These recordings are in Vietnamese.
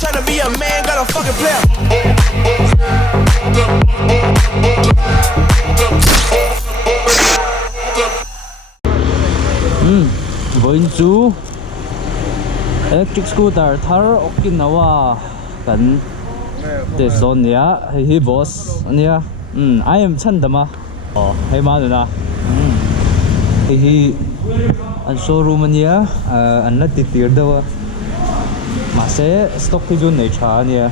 trying to be a man, got a fucking player. Going to electric scooter thar Okinawa kan te zone ya hi boss ania I am chandama oh hey manuna hi an showroom ania an la titir dawa ma se stock hi jun nei tha ania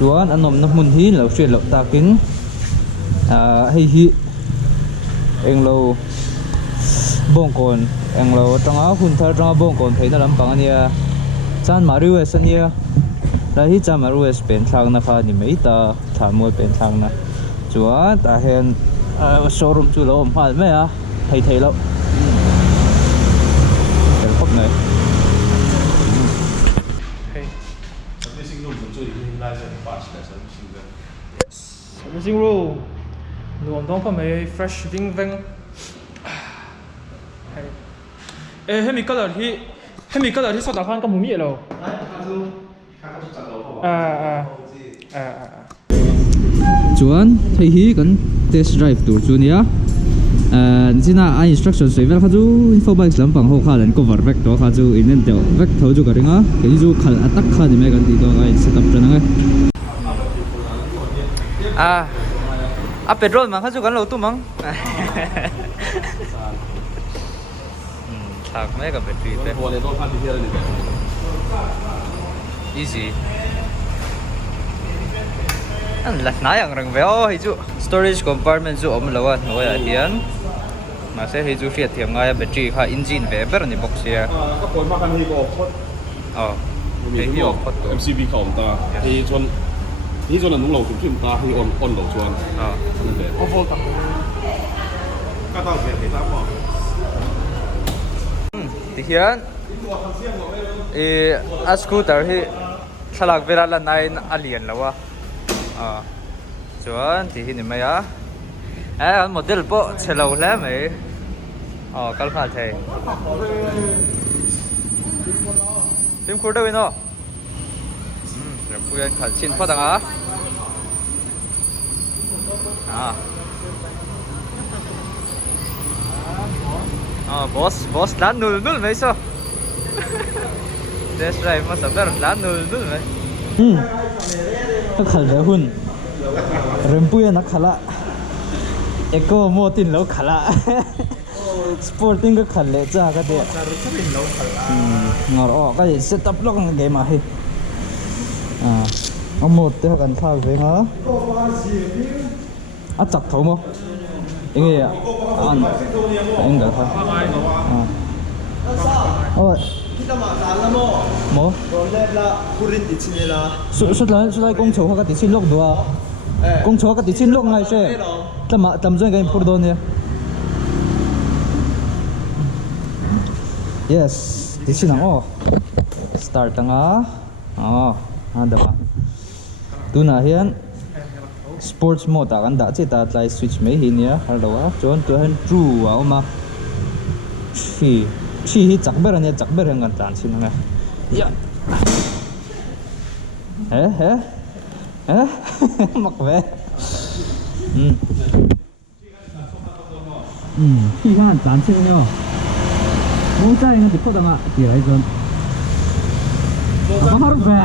chuan anom na mun hi lo hriat lo takin hi englo bongkon englo tanga hun thar tanga bongkon theina lampang ania chan mari wes ania la hi cha mari wes pen thlang na kha ni mai ta thamoi pen thlang na chuan ta hen showroom chu lo mal me a thei lo tel khop này servicing room nuông dong phẩm ấy fresh vinh vinh hemi color hi sao đặt khan cái mũ miệng rồi chuan thei hi kan test drive tur chu nia zina instruction sei vel kha chu info box lampang ho kha len cover vek to kha chu in tel vek tho chu ka ringa ke chu khal atak kha ni me kan ti to ai setup chana ngai petrol mang kha chu kan lo tu mang thak me ka battery te easy anh lật nãy ang răng véo hay chú storage compartment chú om lawa nói là hiền mà sẽ hay chú phiệt thiểm ngay battery ha engine về bớt này box ya các khối mắc ăn hi có phốt thế hi phốt MCB không ta thì chọn là nung lẩu cũng ta hi on lẩu chuan có phốt tầm các tao về thì ta bỏ thì hiền scooter hi salak vera là nine alien lawa chuan thì hin mai an model po chelo hle mai kal kha thei tim khur dawin o puyan khal chin pha danga boss lan nul mai so test drive ma saber lan nul mai khal de hun rempuya na khala eco motin lo khala sporting ka khale cha ka de ngor o ka setup lo ka game a hi amot te kan thak ve nga a chak tho mo inge an enga tha oi mo suốt lại công chúa cái tin lộc đùa công chúa cái tin lộc ngay xe tầm doanh cái phur đồn nha yes tin nào start tanga ada pa tu na hian sports mode ta kan da che ta tlai switch mai hi nia hardawa chon tu han true a ma chi hi chakber ania chakber hangan tan sin nga ya mặc về khi han tan sin nyo mo chai nga dikho danga ti rai jon bahar ve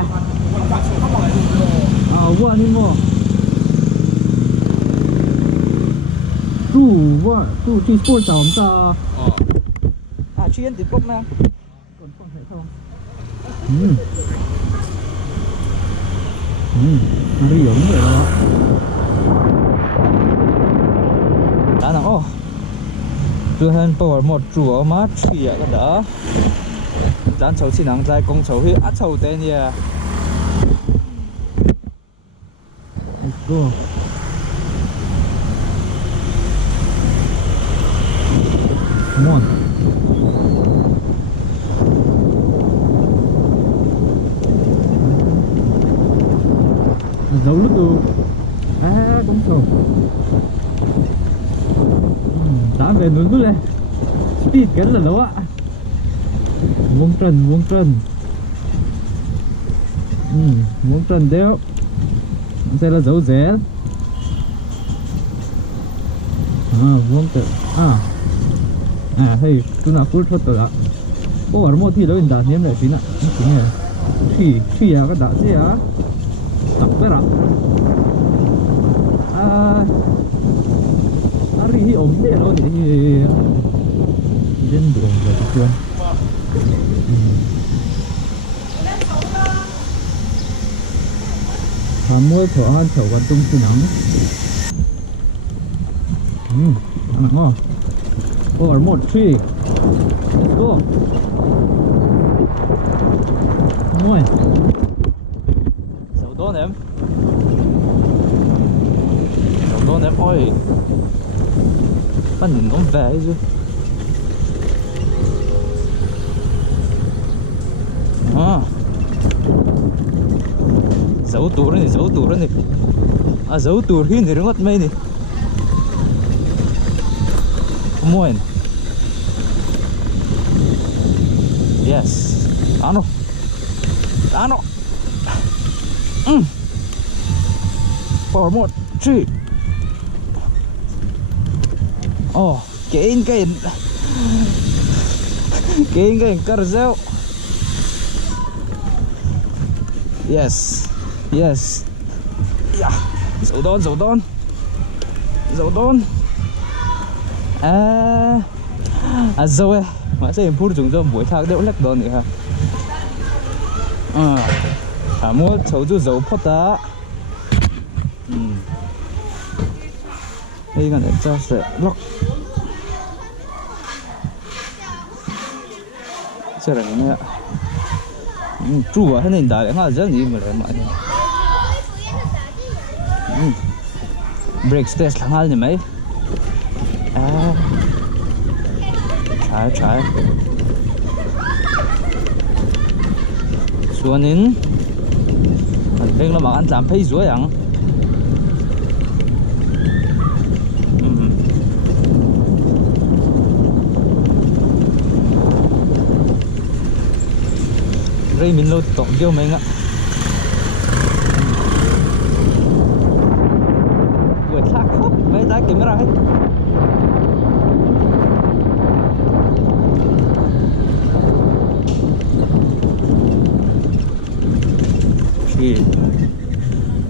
wa ni mo tu chi sport sa om ta chuyên thì bốc mà còn không thể không nó đi giống vậy đó đã nào tôi hơn power một chùa mát chỉ cái đó dán chầu xin nắng dài công chầu hết ắt chầu tên nha let's go come on nấu nước đồ bóng sầu đã về núi này speed cái là lâu ạ vuông trần muốn trần đéo sẽ là dấu rẽ muốn tự hay tôi nào phút thôi đó có ở một thì đâu đã niệm lại xin ạ chính là khi cái đã gì á tập cái đó ari ổn thế rồi thì đến đường rồi chưa mua chỗ ăn chỗ quan tung thì nắng ăn ngon ở một tree let's go ngồi dầu đón em ơi bạn nhìn nó về chứ dấu tủ này dấu tủ khi này rất mấy này Moin. Yes. Ano. For một tree. Kain Karzel. Yes. Yeah. Dấu đón. Rồi mà sẽ phút chúng tôi buổi thang đeo lắc đó nữa ha mua cháu chú dấu phốt ta đây cái này cho sẽ lóc sẽ là cái này ạ chú à hay nên đại ha rất nhiều mà lại mà brake test là hai mấy trái xuống đến bên nó bảo ăn giảm pay dưới chẳng đây mình lột tổng kêu mình ạ buổi thác khóc mấy tay kiếm ra hết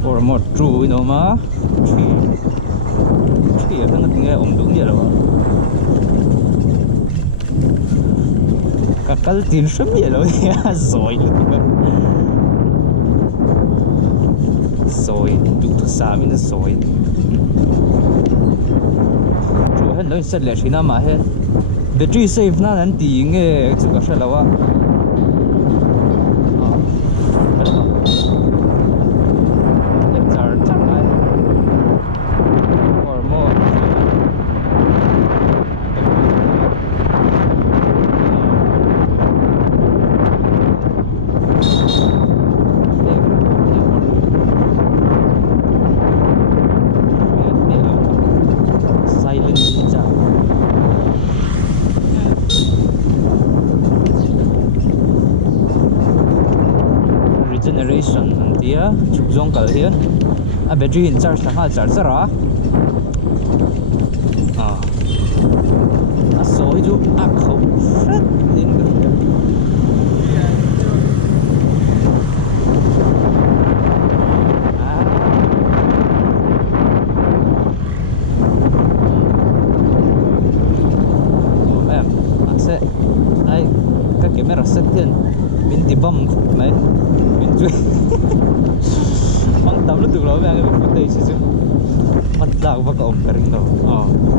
or một trụ nó mà chỉ ở thân nghe ổng đúng vậy đâu các tin sớm vậy đâu rồi tụ xa mình rồi trụ hết nó sẽ lẻ chỉ nào mà hết battery safe na nên tí nghe chỉ có sẽ là wa regeneration dia chuk zong kal hian a battery in charge thanga charger a soi chu a khâu fret in em sẽ ai các camera set thiên min ti bom mấy mang tắm nó từ đó về cái phút đây chứ mặt dạo và cổng cả rinh đó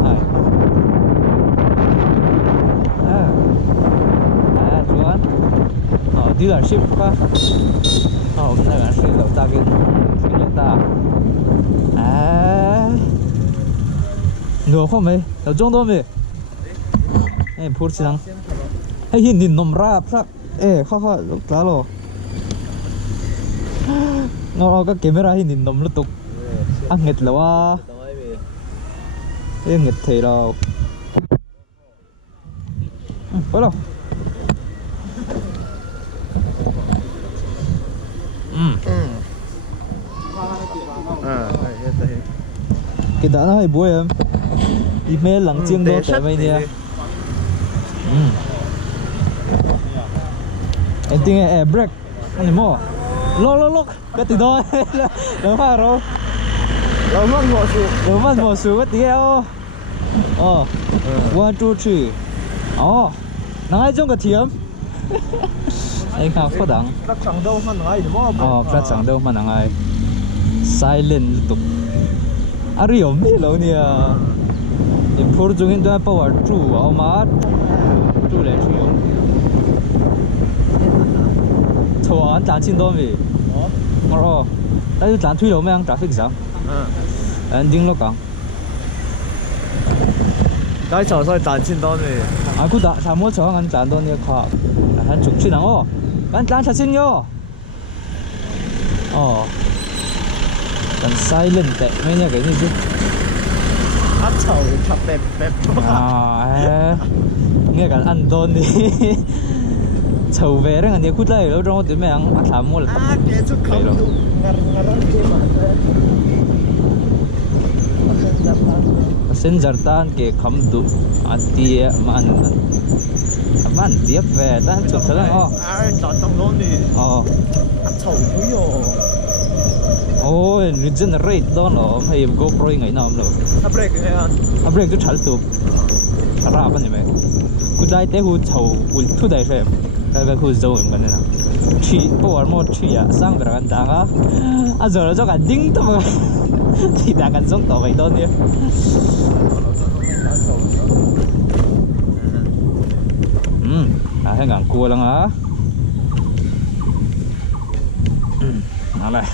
hai chuan dealership pa cái này là sẽ đầu ta cái ta nửa không mấy đầu trong đó mấy em phút xíu hay hiện nhìn nôm ra phát kha lúc đó rồi nó các camera hình nôm lúc tục ăn nghịch là wa nghịch thì đâu có đâu cái đã nó hay bùi em email lắng chiêng đô tại mày nè em tiếng air brake anh em mò lo cái từ đó đỡ pha rồi đỡ mất một số cái tiếng oh 1 2 3 oh nói trong cái thiếm anh khảo phát đẳng Rất chẳng đâu mà nói đúng không? phát chẳng đâu mà nói silent tục ariom đi lâu nè import chung in đoạn power trụ ao mát trụ lại sử dụng thua anh trả xin đâu vậy rồi tại trả thuê lâu mấy anh trả phí sao anh đinh lo cả cái trò chơi trả xin đâu vậy à cứ đã sao mua cho anh trả đâu nè khá anh chụp chuyện nào anh trả xin nhá còn silent tệ mấy nha cái gì chứ ăn chầu chập bẹp nghe cả ăn đòn đi chầu về đấy anh nhớ cút lại đâu trong tụi mày ăn bắt làm mua là cái chút không đủ ngarang kia mà sen jartan ke kham du atia man tiếp về ta chụp thật là chọn trong đó đi ăn chầu quý rồi ôi regenerate đó nó hay GoPro ngày nào rồi break cái chảo tụ ra bên này cứ dai té hu chầu ul thu đại xem cái cái hu dâu em cái này nào chỉ power mode chỉ sang về cái đá giờ nó cho cả đinh thôi mà thì đã cần sống tỏ vậy đó nhé hay ngàn cua lắm á này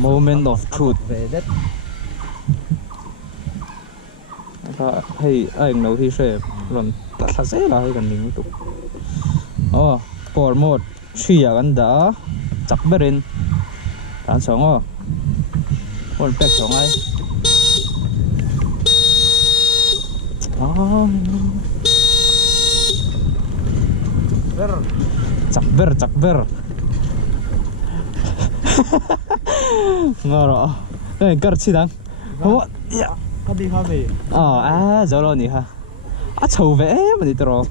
moment of truth về đất hay anh nấu thì sẽ làm thật dễ là hay cần mình tục power mode chỉ gần đó chắc bên đàn sống con bẹt sống ai chắc ber ngon rồi đây cắt chi đắng đi về giờ rồi nhỉ ha chầu vẽ mà đi rồi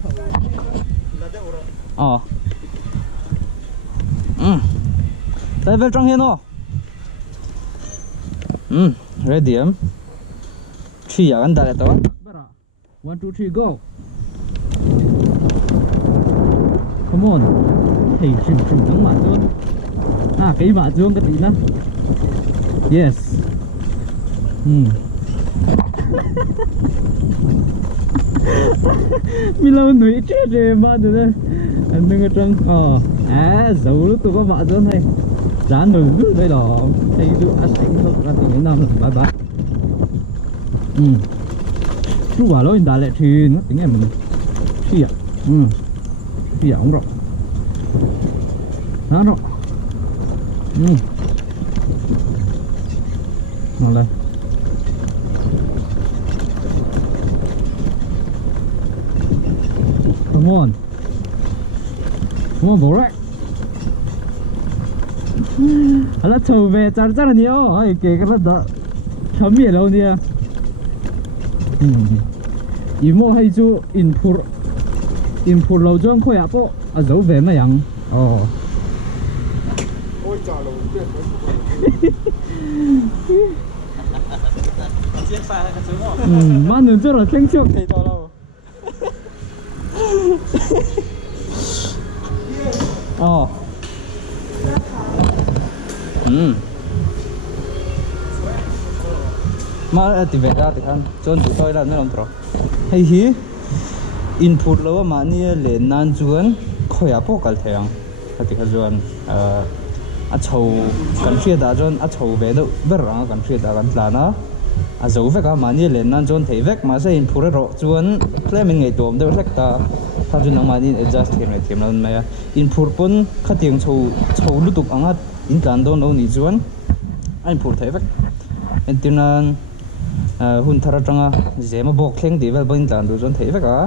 đây về trong hiên nó ready em chỉ ăn đại đó 1 2 3 go come on hey chim thắng mà luôn cái mà dương cái tí nữa yes mình làm đuổi chết rồi mà được đấy anh đừng có trăng dấu lúc tôi có vợ dương hay dán rồi rút đây đó thấy rút ăn xanh thôi ra thì năm rồi bye chú bảo lỗi đã lại thì nó tính em mình chi à chi à không rồi đó rồi nào lên come on bố right là chầu về chắc là nhiều ai kể cái đó chấm gì đâu nè 이모 해주 인포 로정 코야 뽀 dấu về mà yang ôi trời ơi 많은 줄 알아 생각 되더라고 mà thì về ra thì khăn chôn tụi tôi là nó làm trò hay hí input lâu mà như lên nan chuan khơi áp bộ cái thằng thì cái chuan chầu cần chia đã chuan chầu về đâu biết rằng cần chia đã cần là nó dấu vết mà như lên nan chuan thấy vết mà sẽ input rồi chuan play mình ngày tuồng đâu taถ้าจุนมานี่ adjust เทียมเลยเทียมแล้วมัน input ปุ่นขัดเตียงโชว์ลุตุกอังหัดอินการโดนเอาหนีจวน input เทวักเอ็นตินันหุ่นทาร์จังอ่ะเจมาบอกเข่งดีว่าอินการโดนจวนเทวักอ่ะ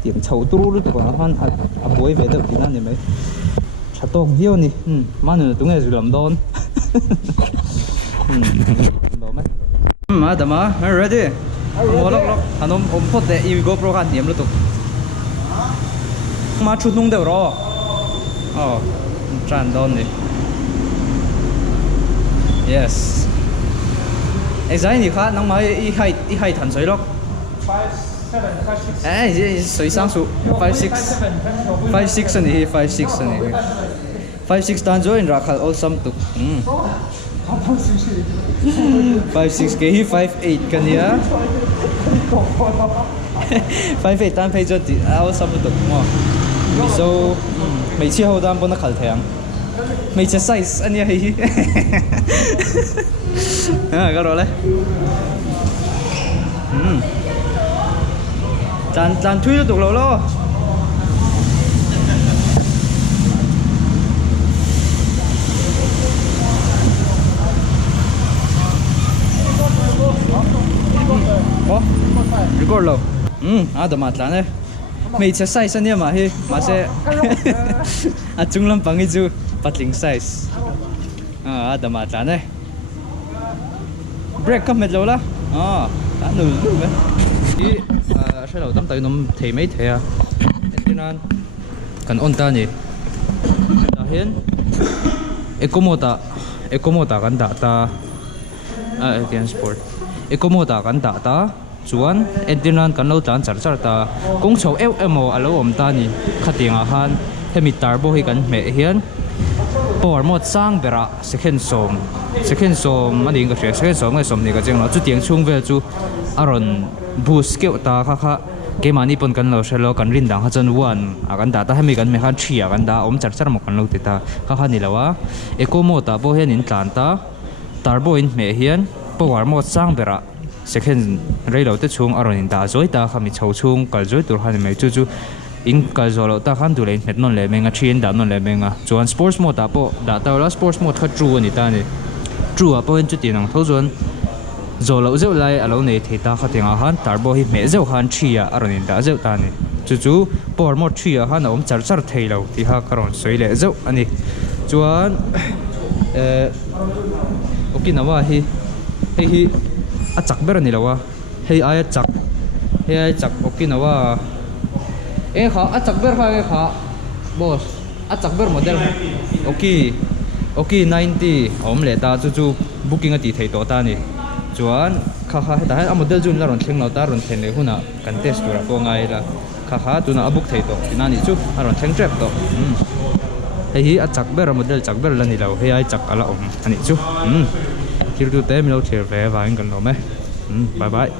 เตียงโชว์ตู้ลุตุกอังหัดบวยเวดตินันนี่ไหม tông hiếu nè mà nữa tụi nghe làm đòn đòn mấy mà đầm á ready mua lóc lóc anh ông phốt để yêu GoPro kan điểm luôn tụi mà chút nung đều rồi tràn đòn đi yes ai giải thì khác nông máy ít hay thành sấy lóc 哎，水上数 5-6 ni 5-6 ni 5-6 tan join rakal all sam tuk 5-6 ke hi 5-8 kan ya 5-8 tan phê cho all sam tuk mo so mấy chiếc hậu đam bốn nó khẩn thèm mấy chiếc size anh em hi cái đó đấy Tràn thui được lâu lo. Record lo. Ada matlan eh. Mấy chiếc size anh em mà hi, mà sẽ chung lắm bằng cái chú patling size. Ada matlan eh. Break cấp mệt lâu la. Đã nổi luôn đấy. Sẽ đầu tắm tới nôm thì mấy thế à thế nên cần ôn ta nhỉ đã hiện Ecomota kan đã ta against sport Ecomota kan đã ta chuan endinan kan lo tlan char ta kong chho emo alo om ta ni khatinga han hemi turbo hi kan me hian power mode sang bera second som ani ga second som ngai som ni ga cheng lo chu tiang chung ve chu aron boost kêu ta kha cái mà nipon kan lo shelo kan rin dang ha chan one akan ta hemi kan me khan thri akan da om char mo kan lo ti ta kha ni lawa Ecomota bo hian in tlan ta turbo in me hian power mode sang bera second rail te chung aron in da zoi ta khami chho chung kal zoi tur han me chu in kal zolo ta khan du le met non le menga thin da non le menga chuan sports mode ta po da ta la sports mode kha true ni ta ni true a po en chu ti nang tho chuan zolo zeu lai alo nei theta khatinga han turbo hi me zeu han thia aronin da zeu ta ni chu power mode thia han om char theilo ti ha karon soile zeu ani chuan okinawa hi a chak ber ni lawa hei ai chak okinawa kha a chak ber kha boss a chak ber model okay 90 om le ta chu booking a ti thei to ta ni chuan kha ta model jun la ron thleng lo ta ron thlen le huna kan test tura ko ngai la kha tuna abuk thei to ina ni chu aron thleng trap to hi a chak ber model chak ber la ni lo hei ai chak ala om ani chu thir tu te mi lo thir ve va in kan lo me bye bye